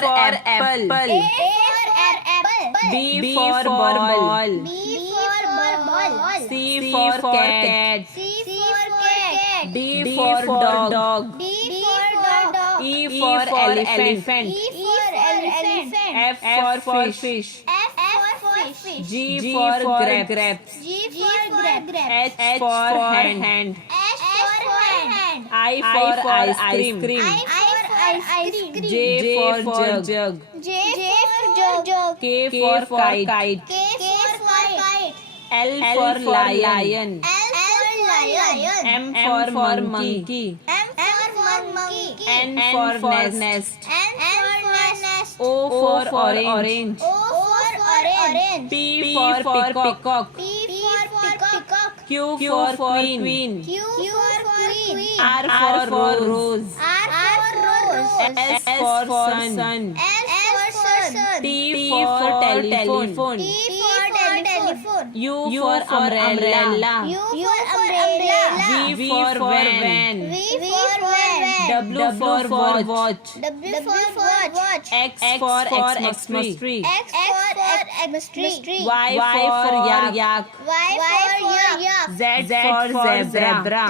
for apple. B for ball. C for cat. D for dog. E for elephant. F for fish. G for grapes. H for hand. I for ice cream. J for jug. K for kite. L for lion. M for monkey. N for nest. O for orange. P for peacock. Q for queen. R for rose. S for sun. T for telephone. U for umbrella. V for van. W for watch. X for Xmas tree. Y for yak. Z for zebra.